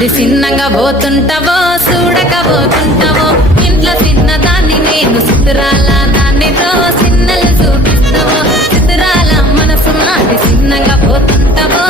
నాది చిన్నగా పోతుంటావో చూడకపోతుంటావో ఇంట్లో చిన్నదాన్ని నేను చిత్రాల దానితో చిన్నలు చూపిస్తావో చిత్రాల మనసు నాది చిన్నగా పోతుంటావో